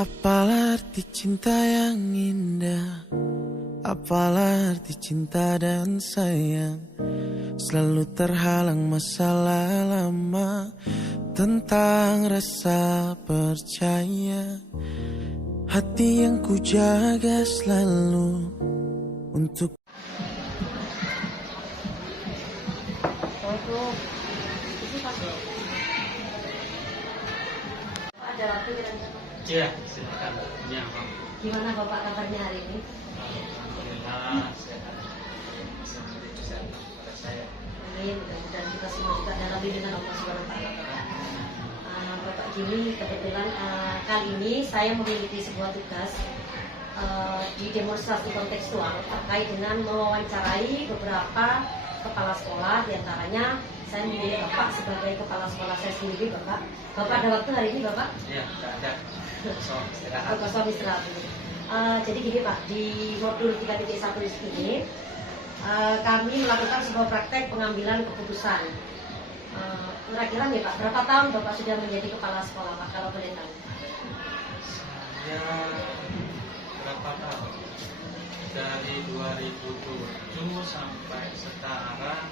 Apalah arti cinta yang indah, apalah arti cinta dan sayang. Selalu terhalang masalah lama tentang rasa percaya. Hati yang ku jaga selalu untuk ada waktu kira-kira? Iya, silakan. Ya, Gimana Bapak kabarnya hari ini? alhamdulillah sehat. Bisa memberi kesehatan kepada saya. Amin. Dan kita semua juga dalam lindungan Allah Subhanahu Wa Taala. Bapak Jimmy, kebetulan kali ini saya memiliki sebuah tugas di demonstrasi kontekstual terkait dengan mewawancarai beberapa kepala sekolah, diantaranya saya memilih Bapak sebagai kepala sekolah saya sendiri. Bapak ada waktu hari ini Bapak? Iya, tidak ada. Istirahat. Kosong istirahat dulu. Jadi gini Pak, di modul 3.1 ini kami melakukan sebuah praktek pengambilan keputusan. Kira-kira nih Pak, berapa tahun Bapak sudah menjadi kepala sekolah Pak, kalau boleh tahu? Saya berapa tahun? Dari 2007 sampai sekarang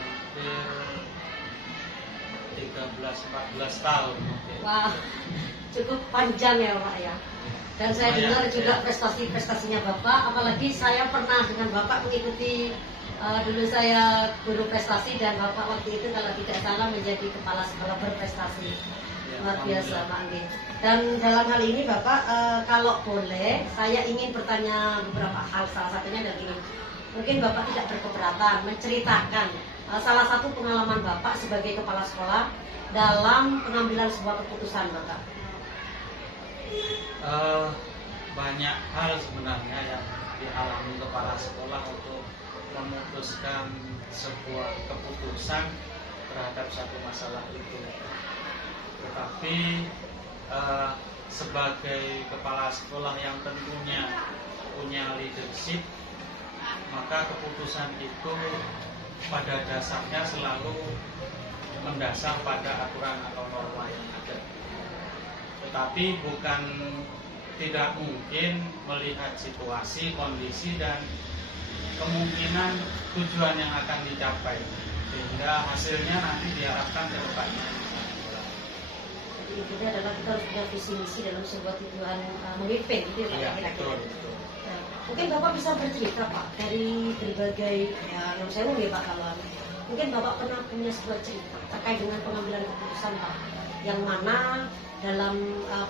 hampir 13-14 tahun mungkin. Wah, cukup panjang ya Pak ya. Dan saya dengar juga prestasi-prestasinya Bapak, apalagi saya pernah dengan Bapak mengikuti dulu saya guru prestasi dan Bapak waktu itu kalau tidak salah menjadi kepala sekolah berprestasi. Luar biasa Pak Anggi. Dan dalam hal ini Bapak, kalau boleh saya ingin bertanya beberapa hal, salah satunya dari ini. Mungkin Bapak tidak berkeberatan menceritakan salah satu pengalaman Bapak sebagai kepala sekolah dalam pengambilan sebuah keputusan Bapak. Banyak hal sebenarnya yang dialami kepala sekolah untuk memutuskan sebuah keputusan terhadap satu masalah itu. Tetapi sebagai kepala sekolah yang tentunya punya leadership, maka keputusan itu pada dasarnya selalu mendasar pada aturan atau norma yang ada. Tetapi bukan tidak mungkin melihat situasi, kondisi, dan kemungkinan tujuan yang akan dicapai, sehingga hasilnya nanti diharapkan ke depannya. Jadi intinya adalah kita harus punya visi misi dalam sebuah tujuan memimpin, gitu ya Pak, kira-kira. Nah, mungkin Bapak bisa bercerita Pak dari berbagai yang saya mau ya Pak, kalau mungkin Bapak pernah punya sebuah cerita terkait dengan pengambilan keputusan Pak, yang mana dalam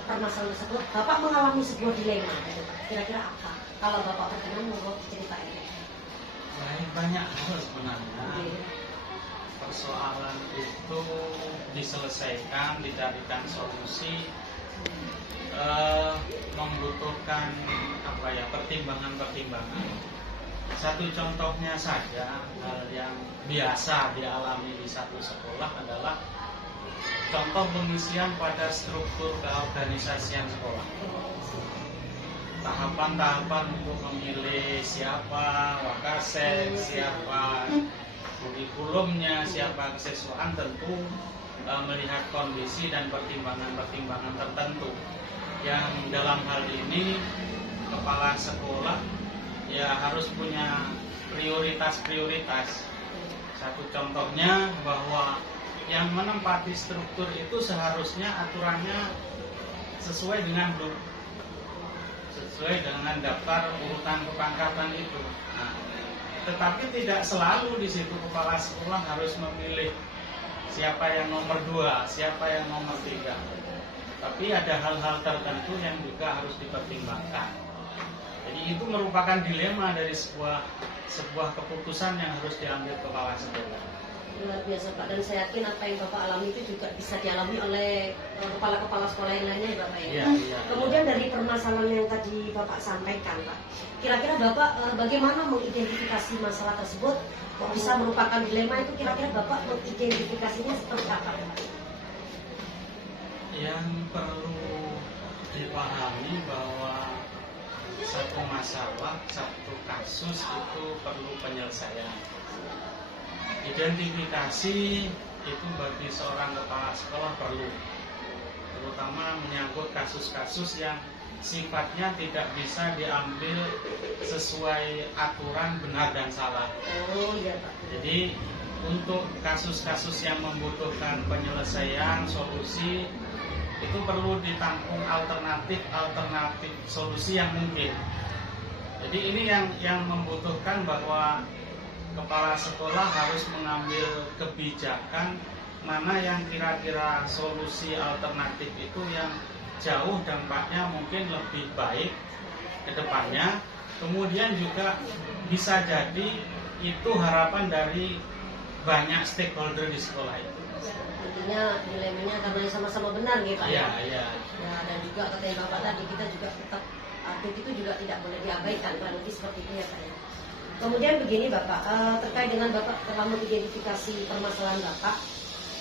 permasalahan tersebut Bapak mengalami sebuah dilema, gitu Pak. Kira-kira apa? Kalau Bapak berkenan mau ceritain. Banyak hal sebenarnya. Persoalan itu diselesaikan, dicarikan solusi, membutuhkan pertimbangan. Satu contohnya saja, hal yang biasa dialami di satu sekolah adalah contoh pengisian pada struktur keorganisasian sekolah. Tahapan-tahapan untuk memilih siapa wakasen, siapa kurikulumnya, siapa kesiswaan, tentu melihat kondisi dan pertimbangan-pertimbangan tertentu. Yang dalam hal ini kepala sekolah ya harus punya prioritas-prioritas. Satu contohnya bahwa yang menempati struktur itu seharusnya aturannya sesuai dengan daftar urutan kepangkatan itu. Nah, tetapi tidak selalu di situ kepala sekolah harus memilih siapa yang nomor 2, siapa yang nomor 3. Tapi ada hal-hal tertentu yang juga harus dipertimbangkan. Jadi itu merupakan dilema dari sebuah keputusan yang harus diambil kepala sekolah. Luar biasa Pak, dan saya yakin apa yang Bapak alami itu juga bisa dialami oleh kepala-kepala sekolah yang lainnya ya Bapak ya. Iya. Kemudian dari permasalahan yang tadi Bapak sampaikan Pak, kira-kira Bapak bagaimana mengidentifikasi masalah tersebut kok bisa merupakan dilema itu, kira-kira Bapak mengidentifikasinya seperti apa Pak? Yang perlu dipahami bahwa satu masalah, satu kasus itu perlu penyelesaian. Identifikasi itu bagi seorang kepala sekolah perlu. terutama menyangkut kasus-kasus yang sifatnya tidak bisa diambil sesuai aturan benar dan salah. Oh iya Pak. Jadi untuk kasus-kasus yang membutuhkan penyelesaian, solusi, itu perlu ditampung alternatif solusi yang mungkin. Jadi ini yang membutuhkan bahwa kepala sekolah harus mengambil kebijakan mana yang kira-kira solusi alternatif itu yang jauh dampaknya mungkin lebih baik ke depannya. Kemudian juga bisa jadi itu harapan dari banyak stakeholder di sekolah itu. Intinya dilemanya karena sama-sama benar gitu Pak. Iya, iya. Ya, dan juga katanya Bapak tadi kita juga tetap aduk itu juga tidak boleh diabaikan, kurang lebih seperti itu ya Pak ya. Kemudian begini Bapak, terkait dengan Bapak telah mengidentifikasi permasalahan Bapak,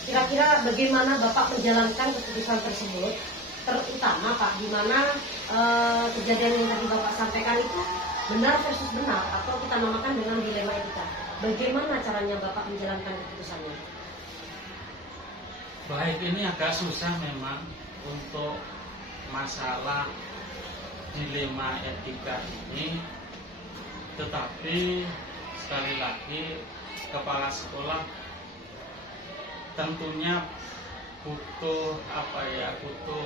kira-kira bagaimana Bapak menjalankan keputusan tersebut, terutama Pak, di mana kejadian yang tadi Bapak sampaikan itu benar versus benar, atau kita namakan dengan dilema etika. Bagaimana caranya Bapak menjalankan keputusannya? Baik, ini agak susah memang untuk masalah dilema etika ini, tetapi sekali lagi kepala sekolah tentunya butuh butuh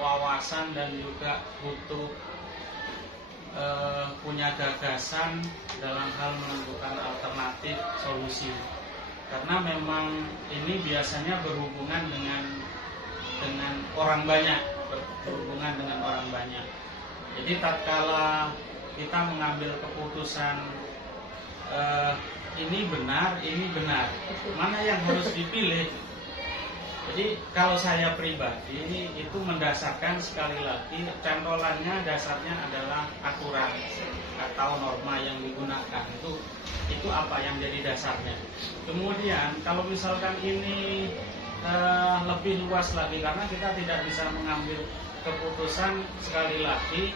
wawasan dan juga butuh punya gagasan dalam hal menentukan alternatif solusi. Karena memang ini biasanya berhubungan dengan orang banyak, berhubungan dengan orang banyak. Jadi tatkala kita mengambil keputusan ini benar, mana yang harus dipilih? Jadi kalau saya pribadi itu mendasarkan sekali lagi cantolannya dasarnya adalah aturan atau norma yang digunakan itu apa yang jadi dasarnya. Kemudian kalau misalkan ini lebih luas lagi karena kita tidak bisa mengambil keputusan sekali lagi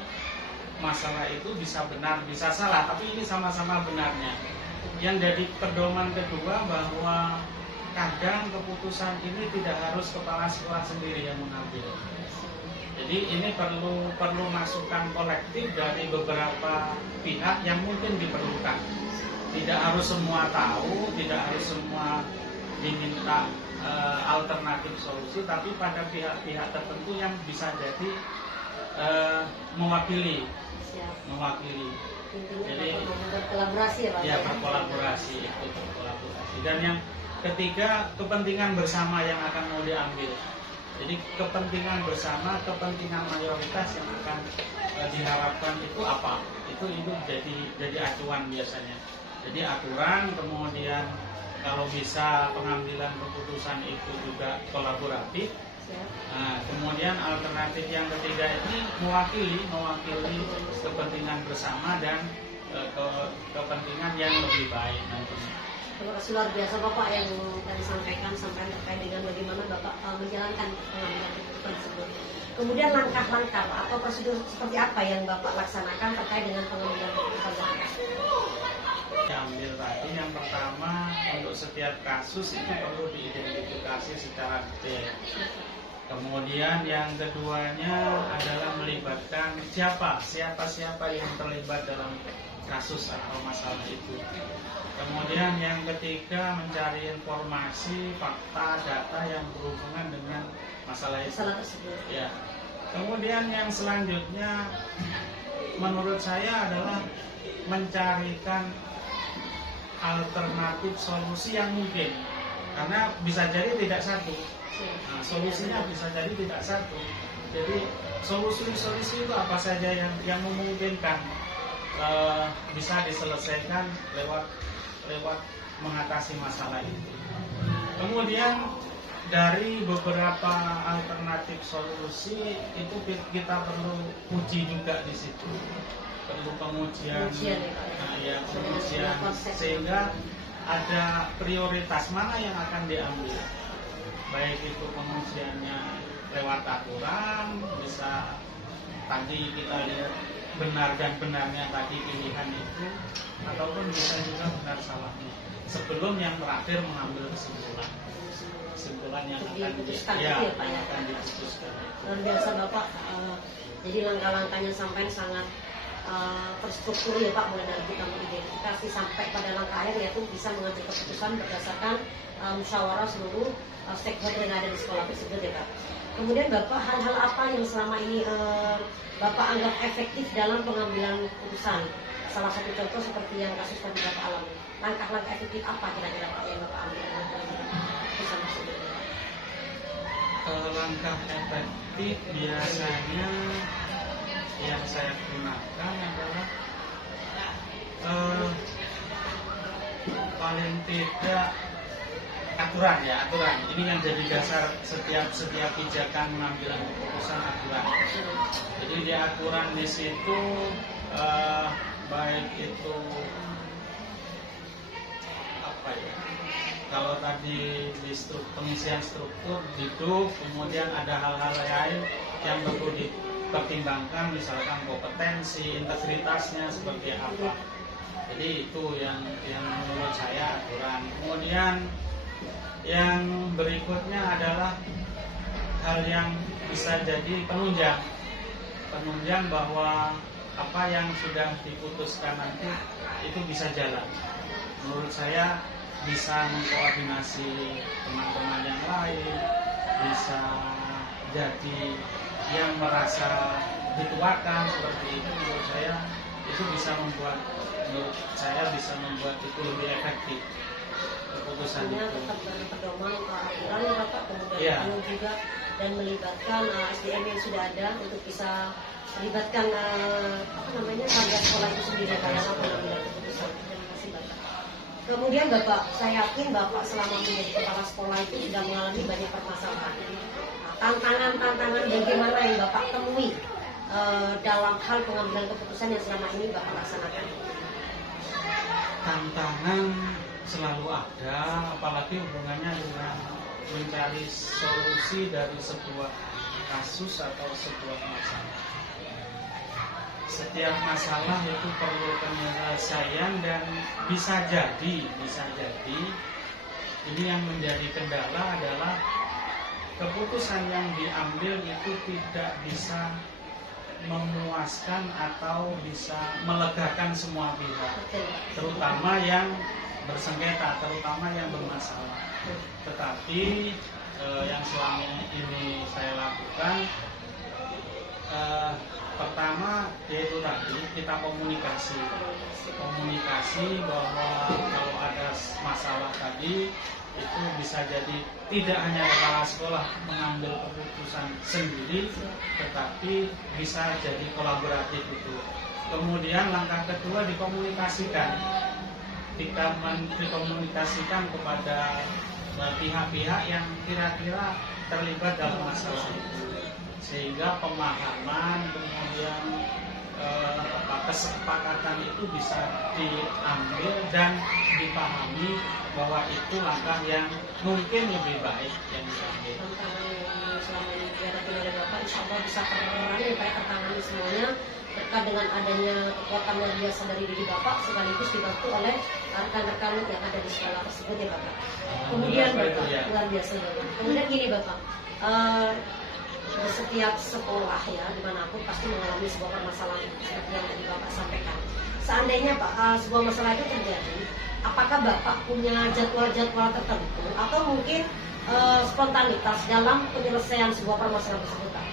masalah itu bisa benar bisa salah tapi ini sama-sama benarnya. Yang jadi pedoman kedua bahwa kadang keputusan ini tidak harus kepala sekolah sendiri yang mengambil. Jadi ini perlu masukan kolektif dari beberapa pihak yang mungkin diperlukan. Tidak harus semua tahu, tidak harus semua diminta alternatif solusi, tapi pada pihak-pihak tertentu yang bisa jadi mewakili. Jadi berkolaborasi ya Pak? Ya, berkolaborasi. Dan yang ketiga, kepentingan bersama yang akan mau diambil. Jadi kepentingan bersama, kepentingan mayoritas yang akan diharapkan itu apa? Itu jadi acuan biasanya. Jadi aturan, kemudian kalau bisa pengambilan keputusan itu juga kolaboratif. Nah, kemudian alternatif yang ketiga ini mewakili kepentingan bersama dan kepentingan yang lebih baik nantinya. Terima kasih luar biasa Bapak yang tadi sampaikan terkait dengan bagaimana Bapak menjalankan pengambilan keputusan tersebut. Kemudian langkah-langkah atau prosedur seperti apa yang Bapak laksanakan terkait dengan pengambilan keputusan Bapak? Ambil tadi yang pertama untuk setiap kasus itu perlu diidentifikasi secara detail. Kemudian yang keduanya adalah melibatkan siapa yang terlibat dalam kasus atau masalah itu. Kemudian yang ketiga mencari informasi, fakta, data yang berhubungan dengan masalah itu. Ya. Kemudian yang selanjutnya menurut saya adalah mencarikan alternatif solusi yang mungkin, karena bisa jadi tidak satu. Nah, solusinya bisa jadi tidak satu. Jadi solusi itu apa saja yang memungkinkan bisa diselesaikan lewat mengatasi masalah itu. Kemudian dari beberapa alternatif solusi itu kita perlu uji juga di situ. Perlu pengujian sehingga ada prioritas mana yang akan diambil. Baik itu pengujiannya lewat aturan, bisa tadi kita lihat benar dan benarnya tadi pilihan itu, ataupun bisa juga benar salahnya sebelum yang terakhir mengambil kesimpulan yang akan diputuskan ya, Pak, ya. akan diputuskan. Luar biasa Bapak, jadi langkah-langkahnya sampai sangat terstruktur ya Pak, mulai dari kita mengidentifikasi sampai pada langkah akhir, yaitu bisa mengambil keputusan berdasarkan musyawarah seluruh stakeholder yang ada di sekolah tersebut ya Pak. Kemudian Bapak, hal-hal apa yang selama ini Bapak anggap efektif dalam pengambilan keputusan? Salah satu contoh seperti yang kasus tadi Bapak alami. Langkah-langkah efektif apa kira-kira Pak yang Bapak ambil dalam pengambilan keputusan tersebut? Langkah efektif biasanya yang saya gunakan adalah paling tidak aturan. Ini yang jadi dasar setiap pijakan mengambil keputusan, aturan. Jadi di aturan di situ baik itu apa ya? Kalau tadi di pengisian struktur hidup, kemudian ada hal-hal lain yang perlu dipertimbangkan, misalkan kompetensi, integritasnya seperti apa. Jadi itu yang menurut saya aturan. Kemudian yang berikutnya adalah hal yang bisa jadi penunjang bahwa apa yang sudah diputuskan nanti itu bisa jalan. Menurut saya bisa mengkoordinasi teman-teman yang lain, bisa jadi yang merasa dituakan seperti itu. Menurut saya itu bisa membuat itu lebih efektif keputusan itu. Tetap berpedoman aturan ya Bapak, kemudian juga dan melibatkan SDM yang sudah ada untuk bisa melibatkan harga sekolah itu sendiri dalam pengambilan keputusan. Terima kasih Bapak. Kemudian Bapak, saya yakin Bapak selama menjadi kepala sekolah itu sudah mengalami banyak permasalahan. Tantangan bagaimana yang Bapak temui dalam hal pengambilan keputusan yang selama ini Bapak laksanakan? Tantangan selalu ada, apalagi hubungannya dengan mencari solusi dari sebuah kasus atau sebuah masalah. Setiap masalah itu perlu penyelesaian dan bisa jadi ini yang menjadi kendala adalah keputusan yang diambil itu tidak bisa memuaskan atau bisa melegakan semua pihak, terutama yang bersengketa, terutama yang bermasalah. Tetapi yang selama ini saya lakukan, pertama yaitu tadi kita komunikasi bahwa kalau ada masalah tadi itu bisa jadi tidak hanya kepala sekolah mengambil keputusan sendiri, tetapi bisa jadi kolaboratif itu. Kemudian langkah kedua dikomunikasikan kepada pihak-pihak yang kira-kira terlibat dalam masalah itu, sehingga pemahaman kemudian kesepakatan itu bisa diambil dan dipahami bahwa itu langkah yang mungkin lebih baik yang diambil. Tantangan yang selama ini dihadapi oleh Bapak, insya Allah bisa terkurangi upaya tertangani semuanya berkat dengan adanya kekuatan luar biasa dari diri Bapak, sekaligus dibantu oleh rekan-rekan yang ada di sekolah tersebut ya Bapak. Kemudian Bapak, luar biasa Bapak. Kemudian gini Bapak, setiap sekolah ya dimanapun pasti mengalami sebuah permasalahan seperti yang tadi Bapak sampaikan. Seandainya Pak sebuah masalah itu terjadi, apakah Bapak punya jadwal-jadwal tertentu atau mungkin spontanitas dalam penyelesaian sebuah permasalahan tersebut Pak?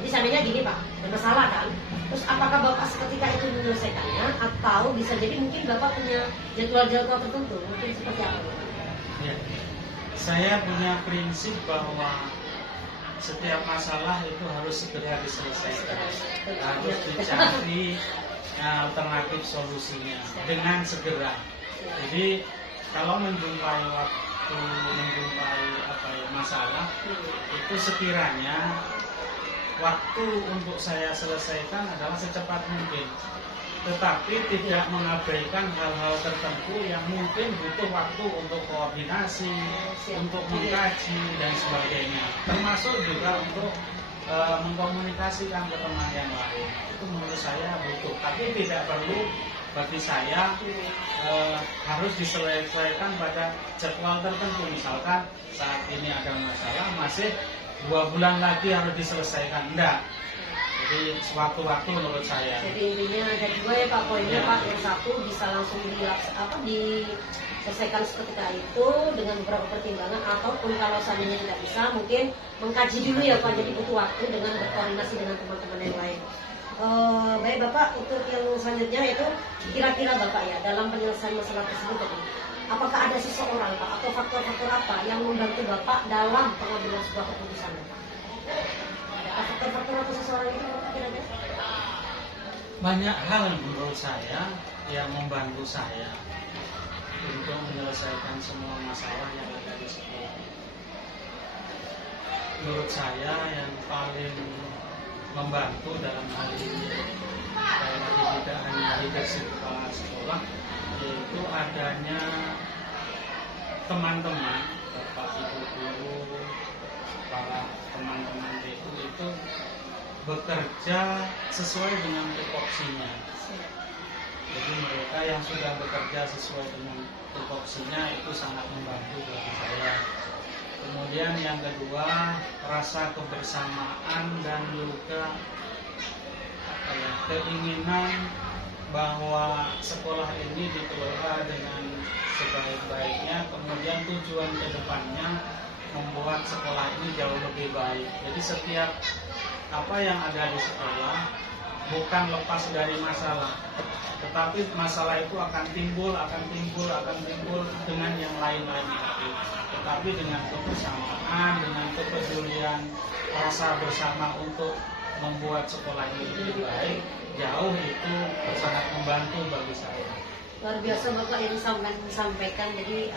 Jadi seandainya gini Pak, ada masalah kan, terus apakah Bapak seketika itu menyelesaikannya atau bisa jadi mungkin Bapak punya jadwal-jadwal tertentu, mungkin seperti apa Bapak? Ya, saya punya prinsip bahwa setiap masalah itu harus segera diselesaikan, harus dicari alternatif solusinya dengan segera. Jadi kalau menjumpai masalah itu sekiranya waktu untuk saya selesaikan adalah secepat mungkin, tetapi tidak mengabaikan hal-hal tertentu yang mungkin butuh waktu untuk koordinasi, untuk mengkaji dan sebagainya, termasuk juga untuk mengkomunikasikan ke teman yang lain itu menurut saya butuh, tapi tidak perlu bagi saya harus diselesaikan pada jadwal tertentu. Misalkan saat ini ada masalah masih 2 bulan lagi harus diselesaikan, enggak. Jadi sewaktu-waktu menurut saya. Jadi intinya ada 2 ya Pak poinnya Pak. Yang satu bisa langsung diselesaikan seketika itu dengan beberapa pertimbangan, ataupun kalau seandainya tidak bisa mungkin mengkaji dulu ya Pak. Jadi butuh waktu dengan berkoordinasi dengan teman-teman yang lain. Baik Bapak, untuk yang selanjutnya itu kira-kira Bapak ya dalam penyelesaian masalah tersebut tadi, apakah ada seseorang Pak atau faktor-faktor apa yang membantu Bapak dalam pengambilan sebuah keputusan Bapak? Ada faktor-faktor atau seseorang itu Bapak kira-kira? Banyak hal menurut saya yang membantu saya untuk menyelesaikan semua masalah yang ada di sekolah. Menurut saya yang paling membantu dalam hal ini tidak hanya leadership kepala sekolah, yaitu adanya teman-teman, bapak ibu guru, para teman-teman itu bekerja sesuai dengan tupoksinya. Jadi mereka yang sudah bekerja sesuai dengan tupoksinya itu sangat membantu bagi saya. Kemudian yang kedua, rasa kebersamaan dan juga keinginan bahwa sekolah ini dikelola dengan sebaik-baiknya. Kemudian tujuan kedepannya membuat sekolah ini jauh lebih baik. Jadi setiap apa yang ada di sekolah bukan lepas dari masalah, tetapi masalah itu akan timbul dengan yang lain-lainnya. Tetapi dengan kebersamaan, dengan kepedulian, rasa bersama untuk membuat sekolah ini lebih baik, jauh itu sangat membantu bagi saya. Luar biasa Bapak yang disampaikan. Jadi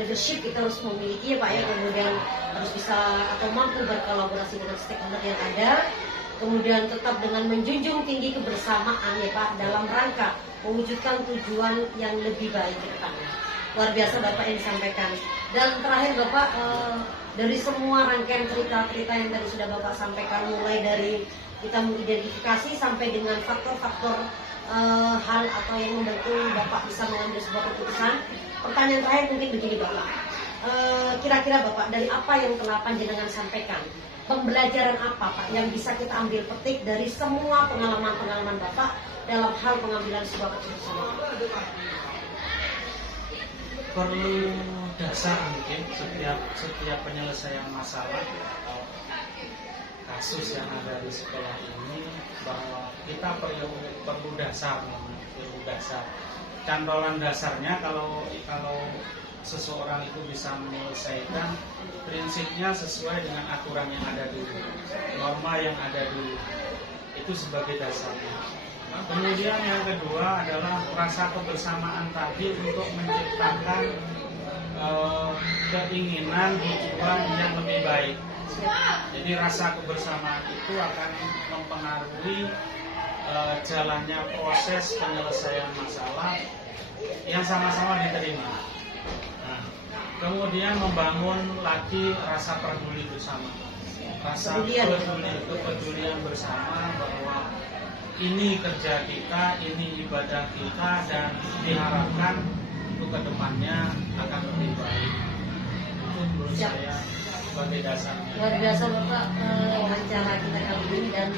leadership kita harus memiliki ya Pak ya, kemudian harus bisa atau mampu berkolaborasi dengan stakeholder yang ada, kemudian tetap dengan menjunjung tinggi kebersamaan ya Pak dalam rangka mewujudkan tujuan yang lebih baik ke depannya. Luar biasa Bapak yang disampaikan. Dan terakhir Bapak, dari semua rangkaian cerita-cerita yang tadi sudah Bapak sampaikan, mulai dari kita mengidentifikasi sampai dengan faktor-faktor hal atau yang membantu Bapak bisa mengambil sebuah keputusan. Pertanyaan terakhir mungkin begini Bapak, kira-kira Bapak dari apa yang telah panjenengan sampaikan, pembelajaran apa Pak yang bisa kita ambil petik dari semua pengalaman-pengalaman Bapak dalam hal pengambilan sebuah keputusan? Perlu dasar mungkin setiap penyelesaian masalah atau kasus yang ada di sekolah ini, bahwa kita perlu dasar. Cantolan dasarnya kalau seseorang itu bisa menyelesaikan, prinsipnya sesuai dengan aturan yang ada dulu, norma yang ada dulu, itu sebagai dasarnya. Kemudian yang kedua adalah rasa kebersamaan tadi untuk menciptakan keinginan tujuan yang lebih baik. Jadi rasa kebersamaan itu akan mempengaruhi jalannya proses penyelesaian masalah yang sama-sama diterima. Nah, kemudian membangun lagi rasa peduli bersama, rasa kepedulian bersama bahwa ini kerja kita, ini ibadah kita, dan diharapkan untuk kedepannya akan lebih baik. Itu menurut saya sebagai dasarnya. Luar biasa Bapak wawancara kita kali ini, dan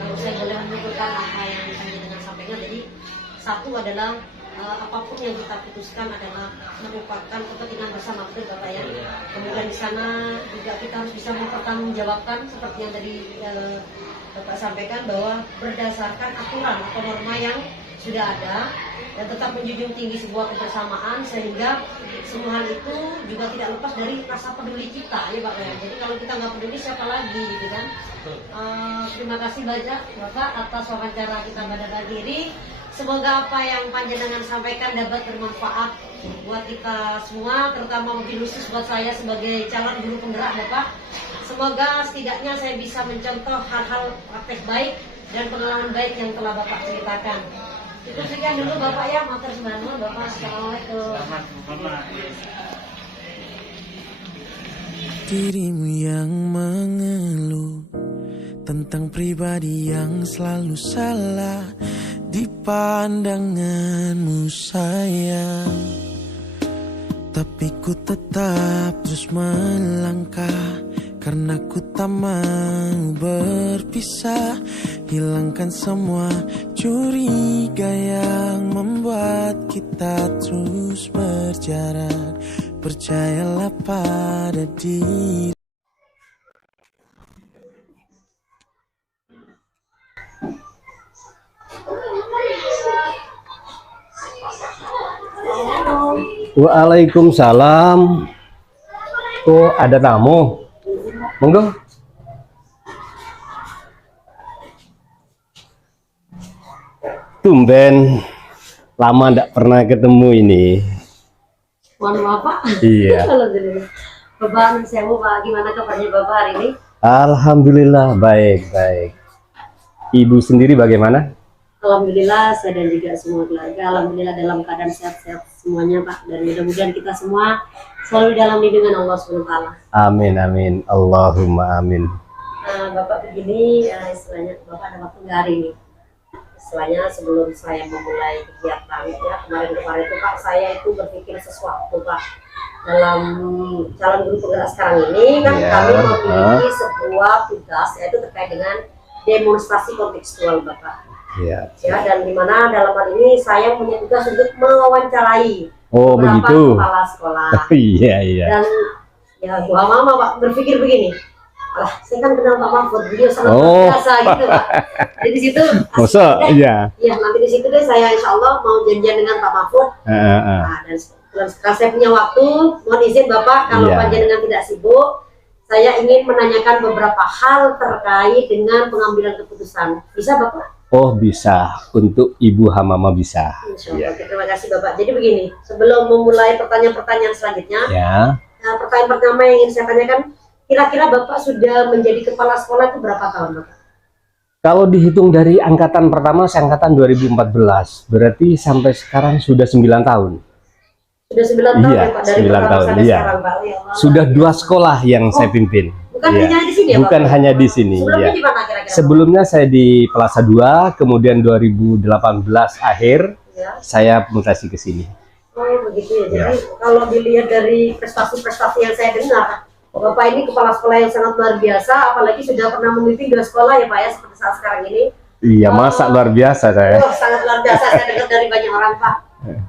kalau saya boleh menyimpulkan apa yang dengan sampaikan, jadi satu adalah apapun yang kita putuskan adalah merupakan kepentingan bersama, betul Bapak ya. Kemudian di sana juga kita harus bisa mempertanggungjawabkan seperti yang tadi Bapak sampaikan, bahwa berdasarkan aturan atau norma yang sudah ada, dan tetap menjunjung tinggi sebuah kebersamaan, sehingga semua hal itu juga tidak lepas dari rasa peduli kita ya Pak ya. Jadi kalau kita nggak peduli, siapa lagi gitu kan. Terima kasih banyak Bapak atas wawancara kita pada pagi ini. Semoga apa yang panjenengan sampaikan dapat bermanfaat buat kita semua, terutama mobil khusus buat saya sebagai calon guru penggerak Bapak. Semoga setidaknya saya bisa mencontoh hal-hal praktek baik dan pengalaman baik yang telah Bapak ceritakan. Itu sekian dulu Bapak ya, matur sembahun Bapak. Assalamualaikum. Selamat malam. Dirimu yang mengeluh tentang pribadi yang selalu salah di pandanganmu sayang. Tapi ku tetap terus melangkah karena ku tak mau berpisah. Hilangkan semua curiga yang membuat kita terus berjarak. Percayalah pada diri. Waalaikumsalam. Oh, ada tamu. Monggo. Tumben lama ndak pernah ketemu ini. Mohon maaf Pak. Iya. Alhamdulillah. Bapak, saya mau Pak, gimana kabarnya Bapak hari ini? Alhamdulillah baik. Ibu sendiri bagaimana? Alhamdulillah, saya dan juga semua keluarga alhamdulillah dalam keadaan sehat-sehat semuanya Pak, dan mudah-mudahan kita semua selalu dalam lindungan Allah SWT. Amin amin. Allahumma amin. Bapak begini, istilahnya Bapak ada waktu nggak hari ini? Istilahnya sebelum saya memulai kegiatan ya kemarin itu Pak, saya itu berpikir sesuatu Pak. Dalam calon guru penggerak sekarang ini kan kami memiliki sebuah tugas yaitu terkait dengan demonstrasi kontekstual Bapak. Ya. Ya, dan dimana dalam hal ini saya punya tugas untuk mewawancarai beberapa kepala sekolah. Iya. Dan ya gua mama Pak berpikir begini, saya kan kenal Pak Mahfud, beliau sangat biasa gitu Pak. Jadi di situ, iya. Ya nanti di situ deh saya insya Allah mau janjian dengan Pak Mahfud. Nah, dan setelah saya punya waktu, mohon izin Bapak kalau panjenengan tidak sibuk, saya ingin menanyakan beberapa hal terkait dengan pengambilan keputusan. Bisa Bapak? Oh bisa, untuk Ibu Hamama bisa. Insya Allah. Terima kasih Bapak. Jadi begini, sebelum memulai pertanyaan-pertanyaan selanjutnya, pertanyaan pertama yang ingin saya tanyakan, kira-kira Bapak sudah menjadi kepala sekolah itu berapa tahun Bapak? Kalau dihitung dari angkatan pertama, saya angkatan 2014, berarti sampai sekarang sudah 9 tahun. Sudah 9 tahun ya Pak, dari 9 tahun, sampai sekarang Pak. Ya Allah. Sudah 2 sekolah yang saya pimpin. Bukan hanya di sini ya Pak? Bukan hanya di sini. Sebelumnya di mana kira-kira? Sebelumnya saya di Plaza 2, kemudian 2018 akhir saya mutasi ke sini. Oh begitu ya. Jadi kalau dilihat dari prestasi-prestasi yang saya dengar, Bapak ini kepala sekolah yang sangat luar biasa, apalagi sudah pernah memimpin 2 sekolah ya Pak ya, seperti saat sekarang ini. Iya, masa luar biasa saya. Sangat luar biasa, saya dengar dari banyak orang Pak.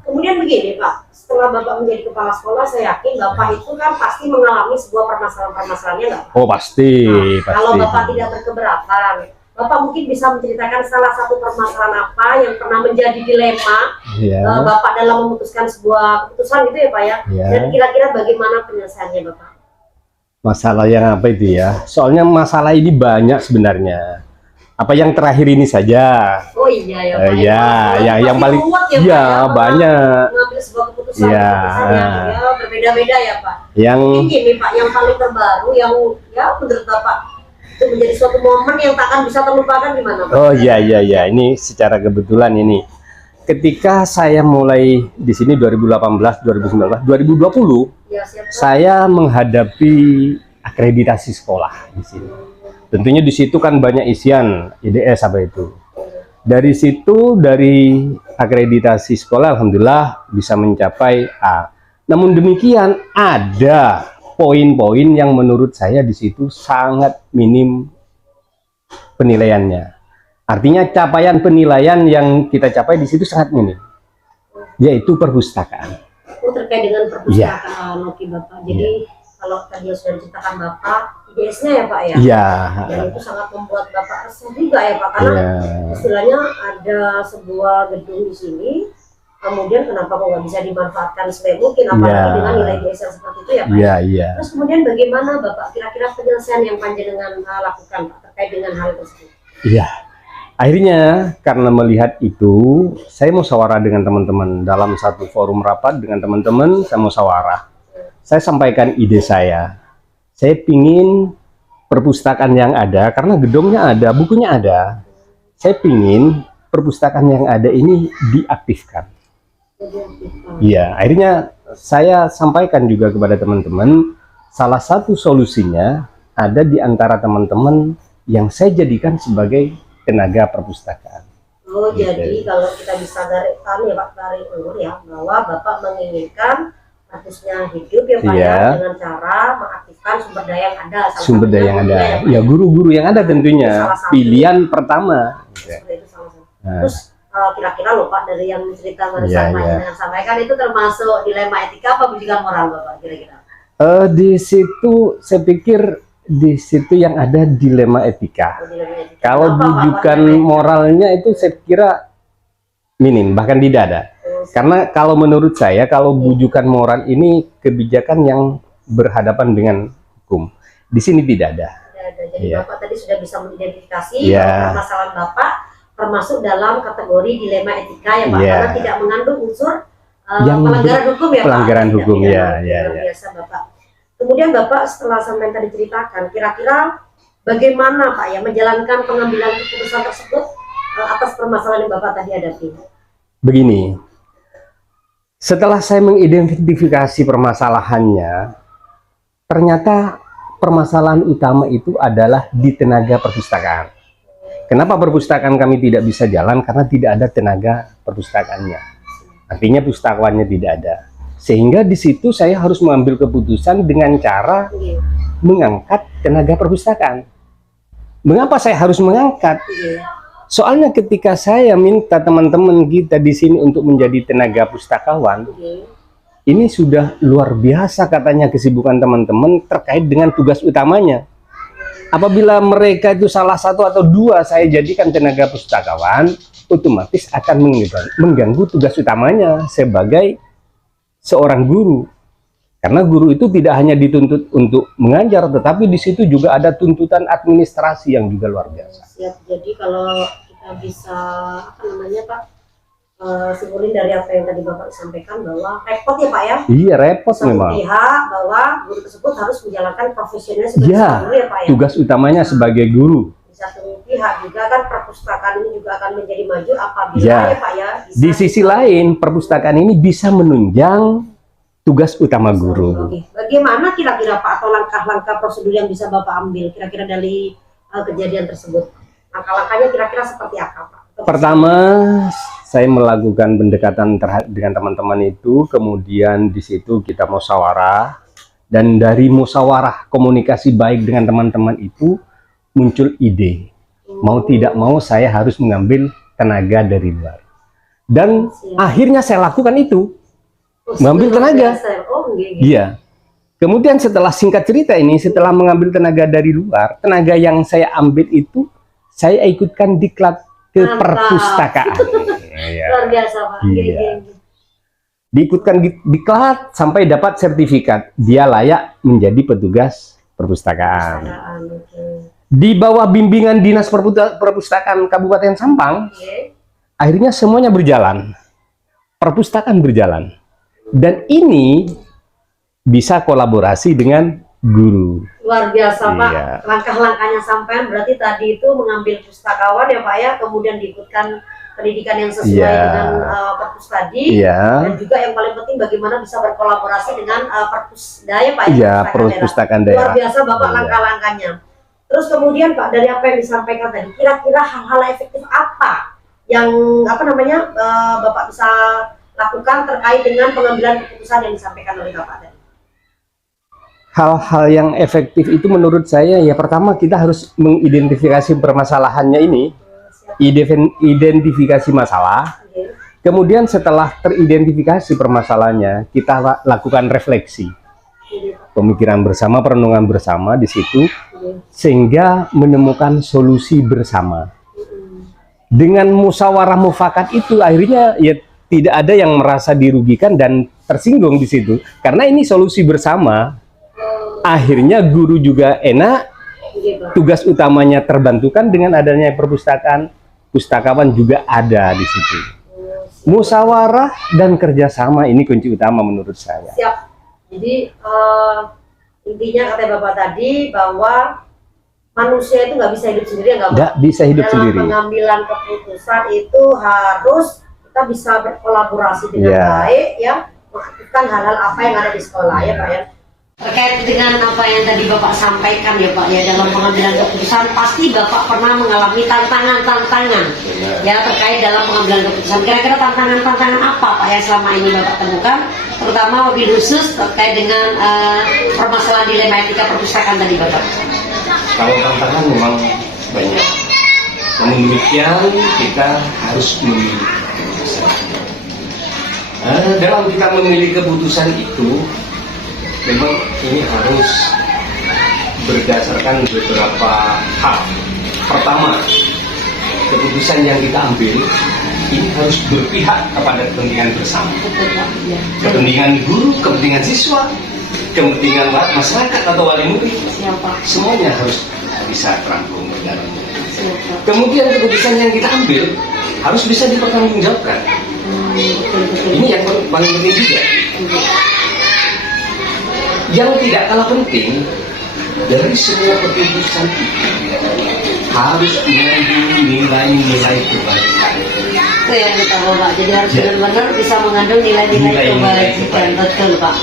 Kemudian begini Pak, setelah Bapak menjadi kepala sekolah, saya yakin Bapak itu kan pasti mengalami sebuah permasalahan-permasalahannya nggak Pak? Oh pasti, pasti. Kalau Bapak tidak berkeberatan, Bapak mungkin bisa menceritakan salah satu permasalahan apa yang pernah menjadi dilema Bapak dalam memutuskan sebuah keputusan gitu ya Pak ya? Dan kira-kira bagaimana penyelesaiannya Bapak? Masalah yang apa itu ya? Soalnya masalah ini banyak sebenarnya. Apa yang terakhir ini saja? Oh iya ya Pak. Yang paling banyak. Mengambil sebuah keputusan ya berbeda-beda ya Pak. Mungkin gini Pak, yang paling terbaru yang ya menurut Bapak itu menjadi suatu momen yang tak akan bisa terlupakan di mana Pak? Oh iya. Ini secara kebetulan ini. Ketika saya mulai di sini 2018, 2019, 2020, saya menghadapi akreditasi sekolah di sini. Tentunya di situ kan banyak isian IDS apa itu. Dari situ, dari akreditasi sekolah alhamdulillah bisa mencapai A. Namun demikian ada poin-poin yang menurut saya di situ sangat minim penilaiannya. Artinya capaian penilaian yang kita capai di situ sangat minim, yaitu perpustakaan. Oh, terkait dengan perpustakaan, oke Bapak. Jadi kalau tadi sudah diceritakan Bapak, IDS-nya ya Pak ya? Iya. Dan itu sangat membuat Bapak resah juga ya Pak, karena istilahnya ada sebuah gedung di sini, kemudian kenapa kok nggak bisa dimanfaatkan sebaik mungkin, apalagi dengan nilai IDS yang seperti itu ya Pak? Iya. Terus kemudian bagaimana Bapak kira-kira penyelesaian yang panjenengan lakukan Pak terkait dengan hal tersebut? Iya. Akhirnya karena melihat itu, saya musyawarah dengan teman-teman dalam satu forum rapat dengan teman-teman, saya musyawarah. Saya sampaikan ide saya. Saya pingin perpustakaan yang ada, karena gedungnya ada, bukunya ada. Saya pingin perpustakaan yang ada ini diaktifkan. Iya, akhirnya saya sampaikan juga kepada teman-teman, salah satu solusinya ada di antara teman-teman yang saya jadikan sebagai tenaga perpustakaan. Oh, jadi kalau kita bisa tarik ya Pak, tarik ulur ya, bahwa Bapak menginginkan perpusnya hidup ya Pak ya, dengan cara mengaktifkan sumber daya yang ada. Sumber daya yang ada, ya guru-guru yang ada tentunya, pilihan pertama. Itu salah satu. Terus kira-kira loh Pak, dari yang cerita dengan sampaikan itu termasuk dilema etika apa bujukan moral Bapak kira-kira? Di situ saya pikir di situ yang ada dilema etika. Kalau bujukan moralnya itu saya kira minim, bahkan tidak ada. Karena kalau menurut saya, kalau bujukan moral ini kebijakan yang berhadapan dengan hukum. Di sini tidak ada. Jadi Bapak tadi sudah bisa mengidentifikasi bahwa permasalahan Bapak termasuk dalam kategori dilema etika ya Pak, karena tidak mengandung unsur pelanggaran hukum ya Pak. Pelanggaran hukum ya. Biasa Bapak. Kemudian Bapak setelah sampai tadi ceritakan, kira-kira bagaimana Pak ya menjalankan pengambilan keputusan tersebut atas permasalahan yang Bapak tadi hadapi? Begini, setelah saya mengidentifikasi permasalahannya, ternyata permasalahan utama itu adalah di tenaga perpustakaan. Kenapa perpustakaan kami tidak bisa jalan? Karena tidak ada tenaga perpustakaannya. Artinya pustakawannya tidak ada. Sehingga di situ saya harus mengambil keputusan dengan cara mengangkat tenaga perpustakaan. Mengapa saya harus mengangkat? Soalnya ketika saya minta teman-teman kita di sini untuk menjadi tenaga pustakawan, ini sudah luar biasa katanya kesibukan teman-teman terkait dengan tugas utamanya. Apabila mereka itu salah satu atau dua saya jadikan tenaga pustakawan, otomatis akan mengganggu tugas utamanya sebagai seorang guru. Karena guru itu tidak hanya dituntut untuk mengajar, tetapi di situ juga ada tuntutan administrasi yang juga luar biasa. Siap. Jadi kalau kita bisa apa namanya Pak, simpulin dari apa yang tadi Bapak sampaikan bahwa repot ya Pak ya. Iya, repot memang. Satu pihak bahwa guru tersebut harus menjalankan profesionalnya sebagai guru ya Pak ya. Tugas utamanya sebagai guru. Di satu pihak juga kan perpustakaan ini juga akan menjadi maju apabila ya Pak ya. Di sisi lain perpustakaan ini bisa menunjang tugas utama guru. Oke. Bagaimana kira-kira Pak atau langkah-langkah prosedur yang bisa Bapak ambil kira-kira dari kejadian tersebut? Langkah-langkahnya kira-kira seperti apa Pak? Pertama, saya melakukan pendekatan dengan teman-teman itu, kemudian di situ kita musyawarah, dan dari musyawarah komunikasi baik dengan teman-teman itu muncul ide. Mau tidak mau saya harus mengambil tenaga dari luar. Dan akhirnya saya lakukan itu. Mengambil tenaga. Iya. Kemudian setelah singkat cerita ini, setelah mengambil tenaga dari luar, tenaga yang saya ambil itu saya ikutkan diklat ke perpustakaan. Luar biasa Pak. Diikutkan diklat sampai dapat sertifikat dia layak menjadi petugas perpustakaan. Di bawah bimbingan Dinas Perpustakaan Kabupaten Sampang, akhirnya semuanya berjalan. Perpustakaan berjalan. Dan ini bisa kolaborasi dengan guru. Luar biasa Pak. Langkah-langkahnya sampean berarti tadi itu mengambil pustakawan ya Pak ya, kemudian diikutkan pendidikan yang sesuai dengan perpus tadi, dan juga yang paling penting bagaimana bisa berkolaborasi dengan perpusda ya Pak ya, perpustakaan daerah. Luar biasa Bapak langkah-langkahnya. Terus kemudian Pak, dari apa yang disampaikan tadi, kira-kira hal-hal efektif apa yang Bapak bisa lakukan terkait dengan pengambilan keputusan yang disampaikan oleh Bapak tadi? Hal-hal yang efektif itu menurut saya ya pertama kita harus mengidentifikasi permasalahannya ini, identifikasi masalah. Kemudian setelah teridentifikasi permasalahannya, kita lakukan refleksi, pemikiran bersama, perenungan bersama di situ, sehingga menemukan solusi bersama. Dengan musyawarah mufakat itu akhirnya ya tidak ada yang merasa dirugikan dan tersinggung di situ, karena ini solusi bersama. Akhirnya guru juga enak, tugas utamanya terbantukan dengan adanya perpustakaan, pustakawan juga ada di situ. Musyawarah dan kerjasama ini kunci utama menurut saya. Siap. Jadi intinya kata Bapak tadi bahwa manusia itu nggak bisa hidup sendiri, nggak bisa hidup sendiri. Pengambilan keputusan itu harus kita bisa berkolaborasi dengan baik ya, melakukan hal-hal apa yang ada di sekolah ya Pak ya. Terkait dengan apa yang tadi Bapak sampaikan ya Pak, ya dalam pengambilan keputusan pasti Bapak pernah mengalami tantangan-tantangan ya terkait dalam pengambilan keputusan. Kira-kira tantangan-tantangan apa Pak yang selama ini Bapak temukan, terutama mobil khusus terkait dengan permasalahan dilema etika perpustakaan tadi Bapak? Kalau tantangan memang banyak. Namun demikian kita harus memilih keputusan. Dalam kita memilih keputusan itu, memang ini harus berdasarkan beberapa hal. Pertama, keputusan yang kita ambil ini harus berpihak kepada kepentingan bersama. Kepentingan guru, kepentingan siswa, kepentingan masyarakat atau wali murid. Semuanya harus bisa terangkum ke dalamnya. Kemudian keputusan yang kita ambil harus bisa dipertanggungjawabkan. Ini yang paling penting juga. Yang tidak kalah penting dari semua keputusan itu harus mengandung nilai-nilai kebaikan. Itu yang kita Pak. Jadi harus benar-benar bisa mengandung nilai-nilai kebaikan. Betul Pak.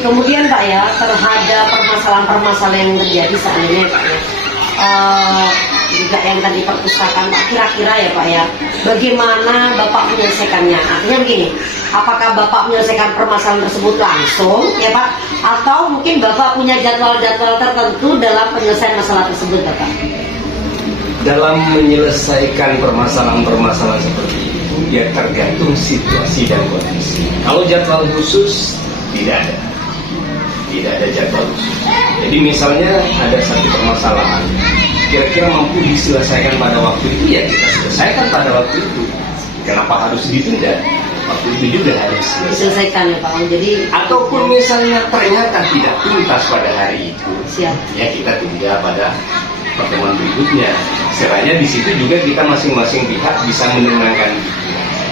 Kemudian Pak ya, terhadap permasalahan-permasalahan yang terjadi saat ini Pak ya, juga yang tadi perpustakaan Pak, kira-kira ya Pak ya, bagaimana Bapak menyelesaikannya? Artinya begini, apakah Bapak menyelesaikan permasalahan tersebut langsung ya Pak, atau mungkin Bapak punya jadwal-jadwal tertentu dalam penyelesaian masalah tersebut Bapak? Dalam menyelesaikan permasalahan-permasalahan seperti itu ya tergantung situasi dan kondisi. Kalau jadwal khusus tidak ada jadwal khusus. Jadi misalnya ada satu permasalahan kira-kira mampu diselesaikan pada waktu itu, ya kita selesaikan pada waktu itu. Kenapa harus ditunda? Waktu itu juga harus diselesaikan ya Pak. Jadi ataupun misalnya ternyata tidak tuntas pada hari itu, siap. Ya kita tunda pada pertemuan berikutnya. Seranya di situ juga kita masing-masing pihak bisa menenangkan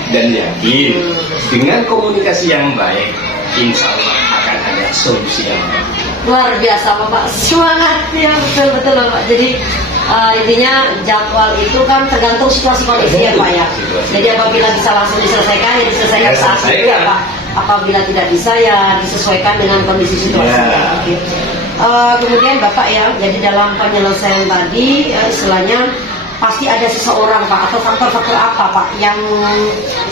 dan yakin dengan komunikasi yang baik, insya Allah akan ada solusi yang baik. Luar biasa Bapak, semangat ya, betul-betul Bapak. Jadi intinya jadwal itu kan tergantung situasi kondisi ya Pak ya. Jadi apabila bisa langsung diselesaikan ya diselesaikan saat itu ya Pak. Apabila tidak bisa ya disesuaikan dengan kondisi situasi ya. Kemudian Bapak ya, jadi dalam penyelesaian tadi istilahnya pasti ada seseorang Pak atau faktor-faktor apa Pak yang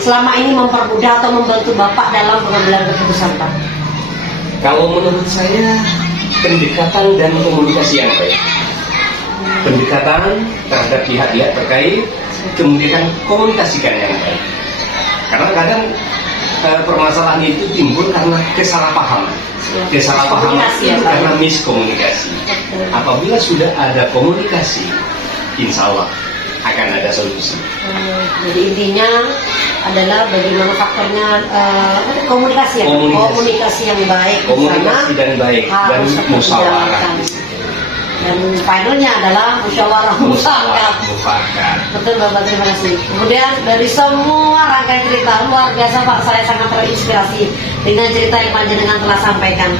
selama ini mempermudah atau membantu Bapak dalam pengambilan keputusan Pak? Kalau menurut saya pendekatan dan komunikasi yang baik. Pendekatan terhadap pihak-pihak terkait, kemudian komunikasikan yang baik. Karena kadang permasalahan itu timbul karena kesalahpahaman. Kesalahpahaman itu karena miskomunikasi. Apabila sudah ada komunikasi, insya Allah akan ada solusi. Jadi intinya adalah bagaimana faktornya komunikasi ya, komunikasi yang baik, komunikasi dan baik dan musyawarah. Dan finalnya adalah musyawarah mufakat. Betul Bapak, terima kasih. Kemudian dari semua rangkaian cerita luar biasa Pak, saya sangat terinspirasi dengan cerita yang Panjenengan telah sampaikan.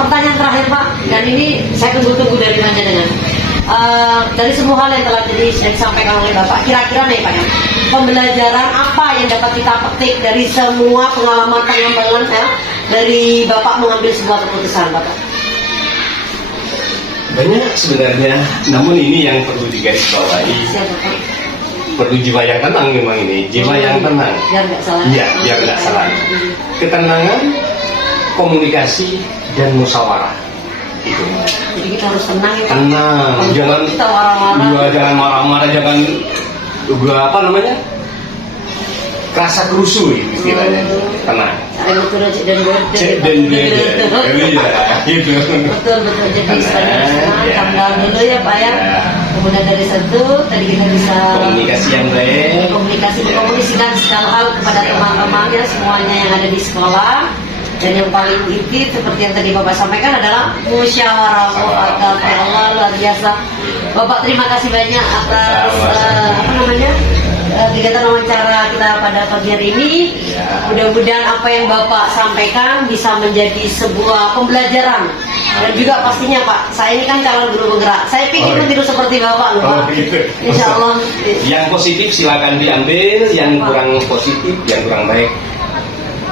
Pertanyaan terakhir Pak, dan ini saya tunggu-tunggu dari Panjenengan. Dari semua hal yang telah disampaikan oleh Bapak, kira-kira nih Pak ya, pembelajaran apa yang dapat kita petik dari semua pengalaman pengambilan dari Bapak mengambil sebuah keputusan Bapak? Banyak sebenarnya, namun ini yang perlu digarisbawahi. Perlu jiwa yang tenang memang ini, jiwa yang tenang. Biar nggak salah. Iya, biar nggak salah. Ketenangan, komunikasi dan musyawarah. Itu. Jadi kita harus tenang ya Pak. Tenang, jangan kita marah-marah. Jangan marah-marah, jangan apa namanya? Kerasa kerusuh istilahnya. Tenang. Saya betul dan Iya, gitu. Betul. Jadi sebenarnya tambah dulu ya Pak ya. Kemudian dari situ tadi kita bisa komunikasi yang baik. Mengkomunikasikan segala hal kepada teman-temannya semuanya yang ada di sekolah. Dan yang paling inti seperti yang tadi Bapak sampaikan adalah musyawarah mufakat. Ya Allah, luar biasa. Bapak terima kasih banyak atas kegiatan wawancara kita pada pagi hari ini. Mudah-mudahan apa yang Bapak sampaikan bisa menjadi sebuah pembelajaran. Dan juga pastinya Pak, saya ini kan calon guru penggerak. Saya ingin meniru seperti Bapak loh Pak. Gitu. Insya Allah. Yang positif silakan diambil, yang kurang positif, yang kurang baik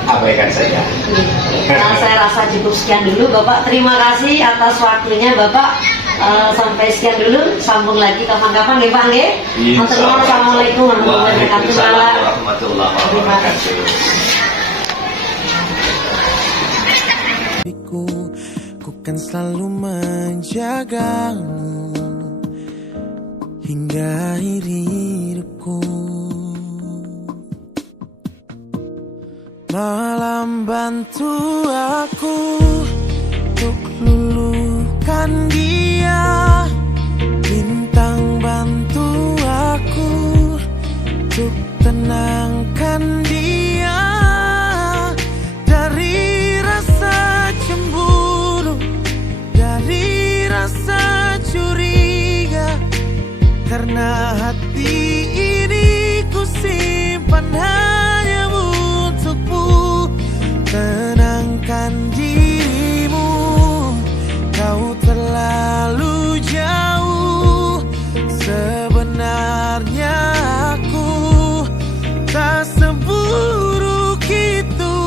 abaikan saja. Nah, saya rasa cukup sekian dulu Bapak. Terima kasih atas waktunya Bapak. Sampai sekian dulu, sambung lagi kapan-kapan nih Pak nggih. Assalamualaikum warahmatullahi wabarakatuh. Ku kan selalu menjagamu hingga akhir hidupku. Malam bantu aku untuk luluhkan dia, bintang bantu aku untuk tenangkan dia dari rasa cemburu, dari rasa curiga, karena hati ini ku simpan hanya untukmu. Tenangkan dirimu, kau terlalu jauh. Sebenarnya aku tak seburuk itu.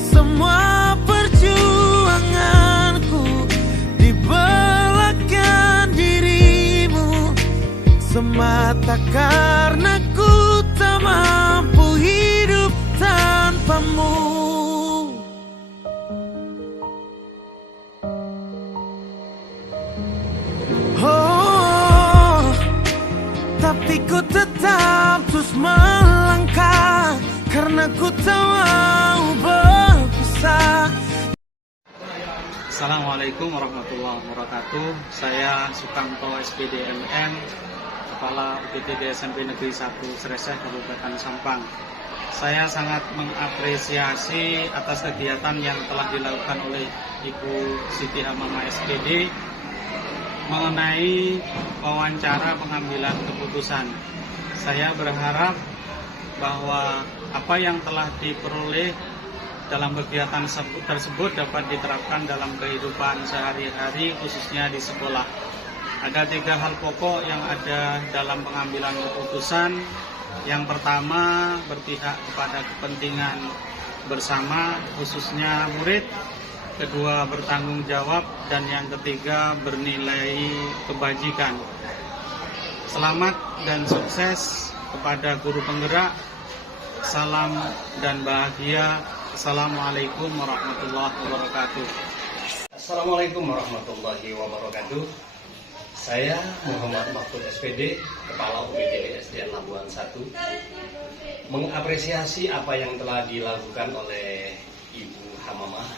Semua perjuanganku di belakang dirimu, semata karena ku tak mampu hidup tanpamu. Oh, tapi ku tetap terus melangkah karena ku tak mau berpisah. Assalamualaikum warahmatullahi wabarakatuh. Saya Sukamto SPD MM, Kepala UPTD SMP Negeri 1 Sreseh, Kabupaten Sampang. Saya sangat mengapresiasi atas kegiatan yang telah dilakukan oleh Ibu Siti Hamamah SPD mengenai wawancara pengambilan keputusan. Saya berharap bahwa apa yang telah diperoleh dalam kegiatan tersebut dapat diterapkan dalam kehidupan sehari-hari, khususnya di sekolah. Ada 3 hal pokok yang ada dalam pengambilan keputusan. Yang pertama, berpihak kepada kepentingan bersama, khususnya murid. Kedua, bertanggung jawab. Dan yang ketiga, bernilai kebajikan. Selamat dan sukses kepada guru penggerak. Salam dan bahagia. Assalamualaikum warahmatullahi wabarakatuh. Assalamualaikum warahmatullahi wabarakatuh. Saya Muhammad Mahfud SPD, Kepala UPTD SDN Labuan 1, mengapresiasi apa yang telah dilakukan oleh Ibu Hamamah,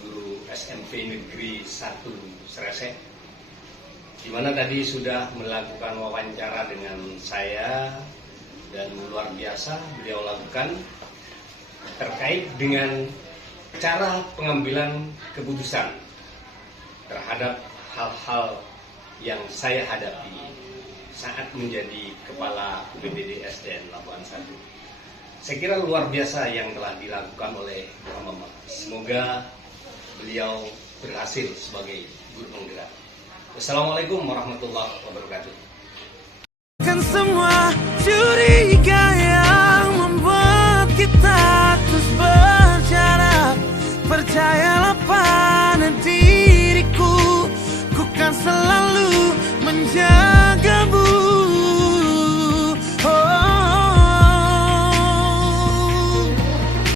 guru SMP Negeri 1 Sreseh, di mana tadi sudah melakukan wawancara dengan saya, dan luar biasa beliau lakukan terkait dengan cara pengambilan keputusan terhadap hal-hal yang saya hadapi saat menjadi Kepala UPTD SDN Labuan 1. Saya kira luar biasa yang telah dilakukan oleh Hamamah. Semoga beliau berhasil sebagai guru penggerak. Wassalamualaikum warahmatullahi wabarakatuh. Kan semua curiga yang membuat kita terus berjarak. Percayalah pada diriku, ku kan selalu menjaga.